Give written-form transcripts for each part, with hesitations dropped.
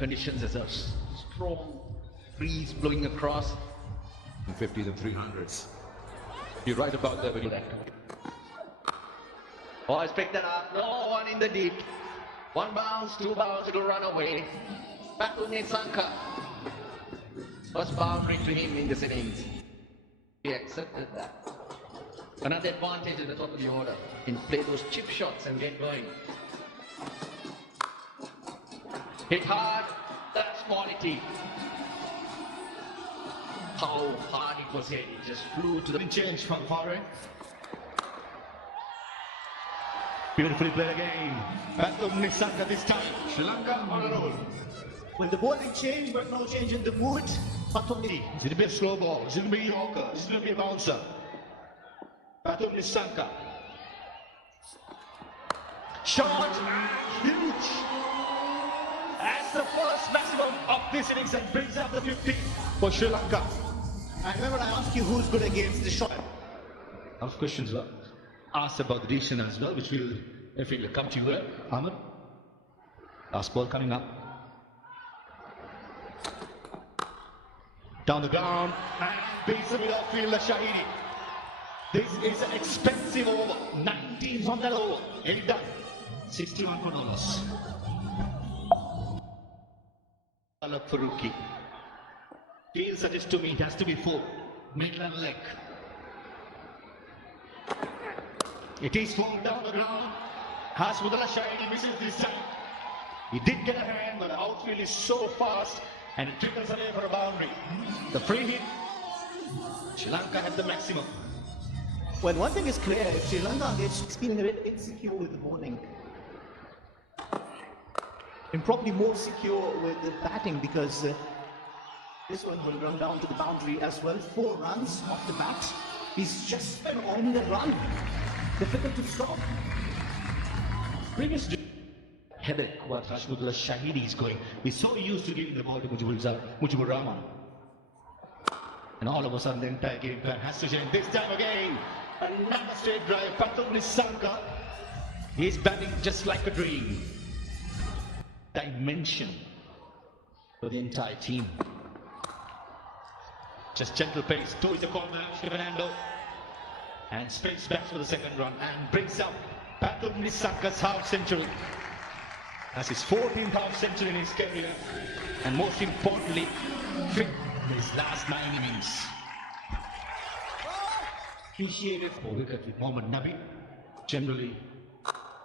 conditions as a strong breeze blowing across. 50s and 300s. You're right about that. Oh, it's picked that up. No one in the deep. One bounce, two bounce, it'll run away. Pathum Nissanka. First boundary to him in this innings. He accepted that. Another advantage at the top of the order. Can play those chip shots and get going. Hit hard, that's quality. How hard it was hit, it just flew to the change from foreign. Beautifully played again. Pathum Nissanka this time. Sri Lanka on a roll. Well, the bowling changed, but no change in the mood. Pathum Nissanka. Is it a bit slow ball? Is it going to be a Yorker? Is it going to be a bouncer? Pathum Nissanka. Shot! Huge! That's the first maximum of this innings and brings up the 50 for Sri Lanka. I remember I asked you who's good against the shot. Our questions were asked about the decision as well, which will definitely come to you, Ahmed. Last ball coming up. Down the ground and beats the middle fielder Shahidi. This is an expensive over. 19 on that over. And it done. 61 for dollars. Faruqi. Field suggests to me it has to be 4. Midland leg. It is 4 down the ground. Hasmudullah Shahidi misses this time. He did get a hand, but the outfield is so fast and it trickles away for a boundary. The free hit. Sri Lanka had the maximum. Well, one thing is clear, if Sri Lanka gets feeling a bit insecure with the bowling, and probably more secure with the batting, because this one will run down to the boundary as well. 4 runs off the bat. He's just on the run. Difficult to stop. Previous headache what Hasmudullah Shahidi is going. We're so used to giving the ball to Mujibur Rahman. And all of a sudden the entire game plan has to change. This time again, another straight drive. Pathum Nissanka. He's batting just like a dream. Dimension for the entire team. Just gentle pace towards the corner, Fernando. And spins back for the second run and brings up Pathum Nissanka's half century. That's his 14th half century in his career. And most importantly, in his last 9 innings. Appreciated for wicket with Mohammad Nabi. Generally,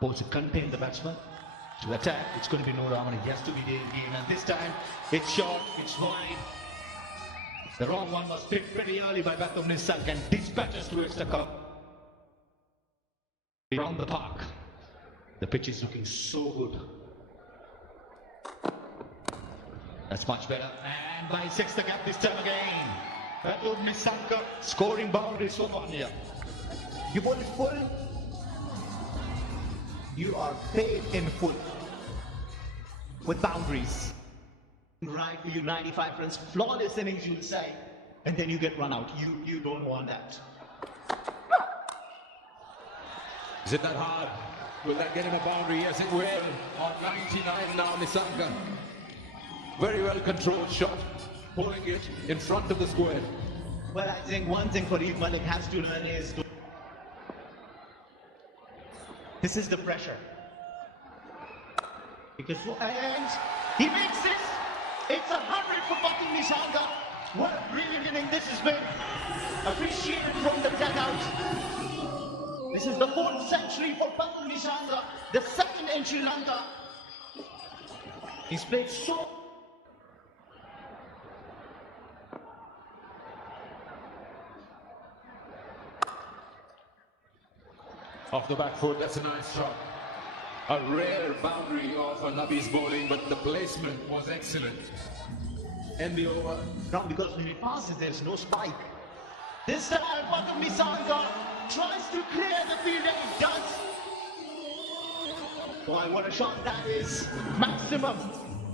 both to contain the batsman. To attack, it's going to be no Rahman. He has to be there again. And this time, it's short, it's wide. The wrong one was picked pretty early by Pathum Nissanka and dispatches towards the cup. Around the park. The pitch is looking so good. That's much better. And by 6 the gap this time again. Pathum Nissanka scoring boundaries so far here. You bowl it full. You are paid in full. With boundaries. Right for you, 95 runs, flawless innings, you'll say, and then you get run out. You don't want that. Is it that hard? Will that get him a boundary? Yes, it will. On 99 now, Nissanka. Very well controlled shot. Pulling it in front of the square. Well, I think one thing Farid Malik has to learn is this is the pressure. Because and he makes this. It's 100 for Pathum Nissanka. What a brilliant inning this has been. Appreciated from the dugout. This is the 4th century for Pathum Nissanka. The 2nd in Sri Lanka. He's played so. Off the back foot, that's a nice shot. A rare boundary off Nabi's bowling, but the placement was excellent. And the over. Now, because when he passes, there's no spike. This time, Pathum Nissanka tries to clear the field, and he does. Boy, what a shot that is. Maximum.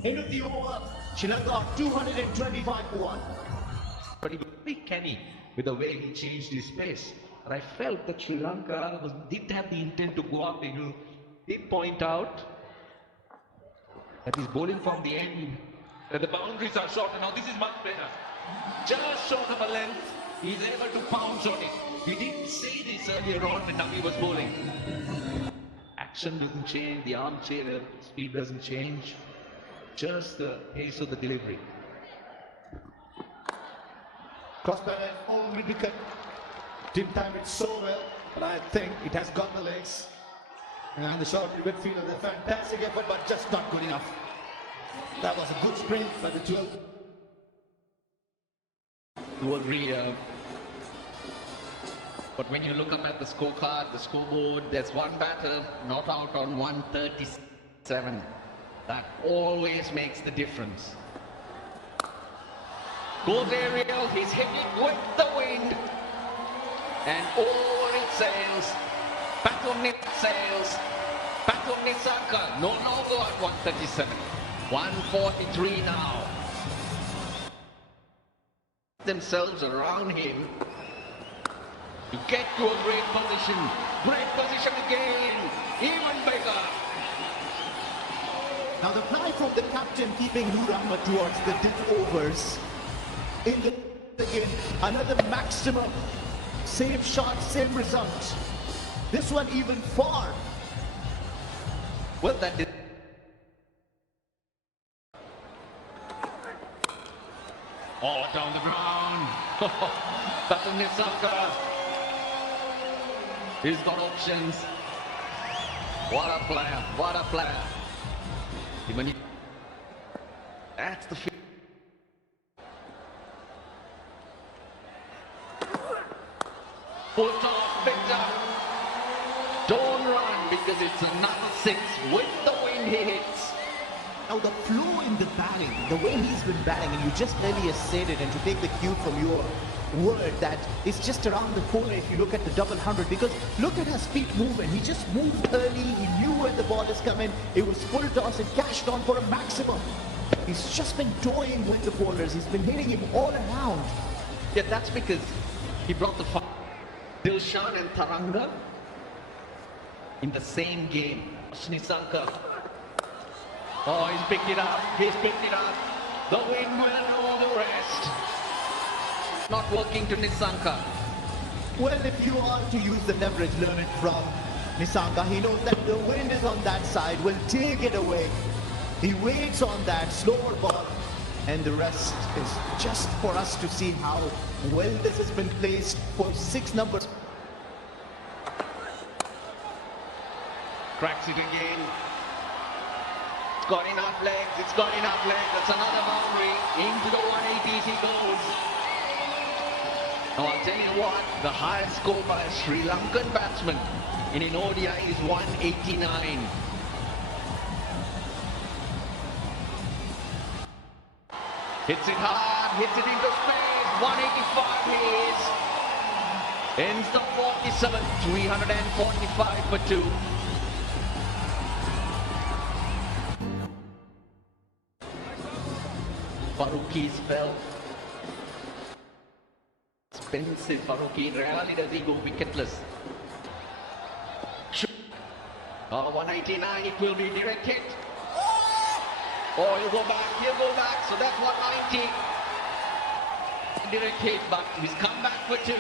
End of the over. Sri Lanka 225 for 1. But he was very canny with the way he changed his pace. But I felt that Sri Lanka didn't have the intent to go up the hill. They point out that he's bowling from the end, that the boundaries are shorter. Now this is much better. Just short of a length, he's able to pounce on it. He didn't say this earlier on when Nabi was bowling. Action doesn't change, the armchair speed doesn't change, just the pace of the delivery. Crossbar only wicket. Didn't time it so well, but I think it has got the legs. And the short midfielder, a fantastic effort, but just not good enough. That was a good sprint by the 12. To agree, but when you look up at the scorecard, the scoreboard, there's one batter not out on 137. That always makes the difference. Goes aerial, he's hitting with the wind, and over it sails. Pathum Nissanka no longer at 137. 143 now. Themselves around him to get to a great position. Great position again. Even bigger. Now the fly from the captain keeping Nurama towards the deep overs. In the again, another maximum. Same shot, same result. This one even far. Well, that did. Oh, down the ground. Pathum Nissanka. He's got options. What a player. What a player. That's the field. Full toss, picked up. Don't run because it's another 6 with the wind he hits. Now the flow in the batting, the way he's been batting, and you just really said it, and to take the cue from your word that it's just around the corner if you look at the double 100, because look at his speed movement. He just moved early, he knew when the ball is coming, it was full toss and cashed on for a maximum. He's just been toying with the bowlers, he's been hitting him all around. Yeah, that's because he brought the Dilshan and Taranga in the same game. Nissanka. Oh, he's picked it up. He's picked it up. The wind will know the rest. Not working to Nissanka. Well, if you are to use the leverage limit from Nissanka, he knows that the wind is on that side, will take it away. He waits on that slower ball, and the rest is just for us to see how well this has been placed for 6 numbers. Cracks it again. It's got enough legs. It's got enough legs. That's another boundary. Into the 180s he goes. Now I'll tell you what, the highest score by a Sri Lankan batsman in an ODI is 189. Hits it hard, hits it into space. 185 he is. Ends the 47th, 345 for 2. Faruqi spell. Expensive Faruqi. Rarely does he go wicketless. Oh, 189, it will be direct hit. Oh, he'll go back, so that's 190. Direct hit, but he's come back for 2.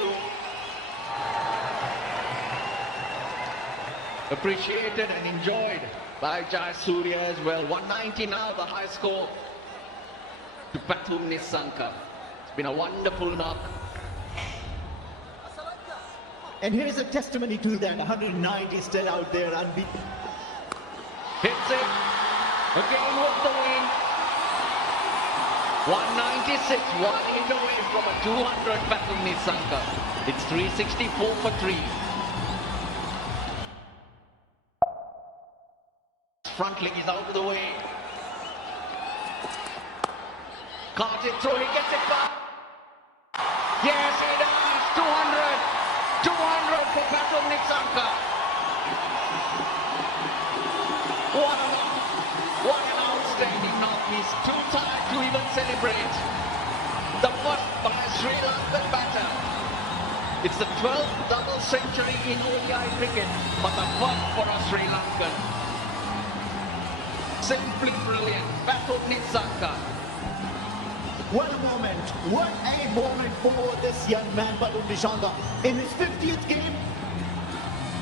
Appreciated and enjoyed by Jayasuriya as well. 190 now, the high score to Pathum Nissanka. It's been a wonderful knock. And here's a testimony to that. 190 still out there, unbeaten. Hits it. Again with the wind. 196, 1 hit away from a 200 Pathum Nissanka. It's 364 for 3. Front leg is out of the way. Can't it through, he gets it back. Yes, he does. 200. 200 for Pathum Nissanka. What a knock. What an outstanding knock. He's too tired to even celebrate. The first by a Sri Lankan batter. It's the 12th double century in ODI cricket, but the first for a Sri Lankan. Simply brilliant. Pathum Nissanka. What a moment. What a moment for this young man, Pathum Nissanka. In his 50th game,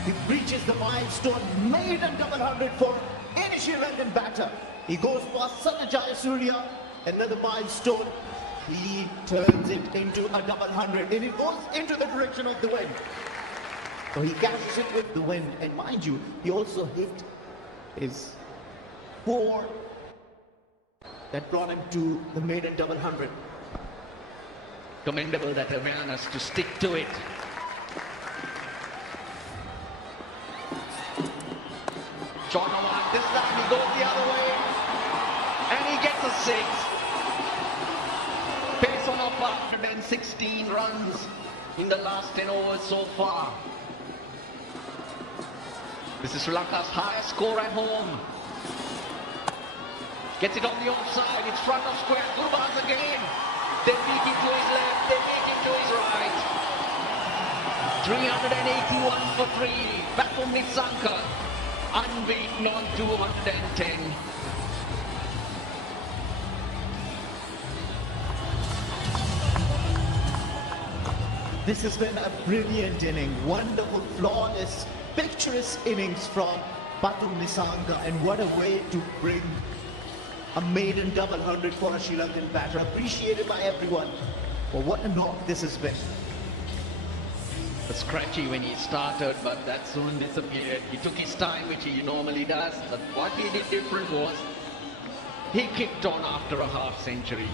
he reaches the milestone, maiden double 100 for any Sri Lankan batter. He goes past Sanjaya Surya, another milestone. He turns it into a double 100 and it goes into the direction of the wind. So he catches it with the wind, and mind you, he also hit his 4 that brought him to the maiden double 100. Commendable that awareness to stick to it. Shot on one, this time he goes the other way and he gets a 6. Pace on off 116 runs in the last 10 overs so far. This is Sri Lanka's highest score at home. Gets it on the offside, it's front of square, Gurbaz again. They make it to his left, they make it to his right. 381 for 3, Pathum Nissanka, unbeaten on 210. This has been a brilliant inning, wonderful, flawless, picturesque innings from Pathum Nissanka, and what a way to bring a maiden double 100 for a Sri Lankan batter, appreciated by everyone. Well, what a knock this has been. Was scratchy when he started, but that soon disappeared. He took his time, which he normally does, but what he did different was he kicked on after a half century.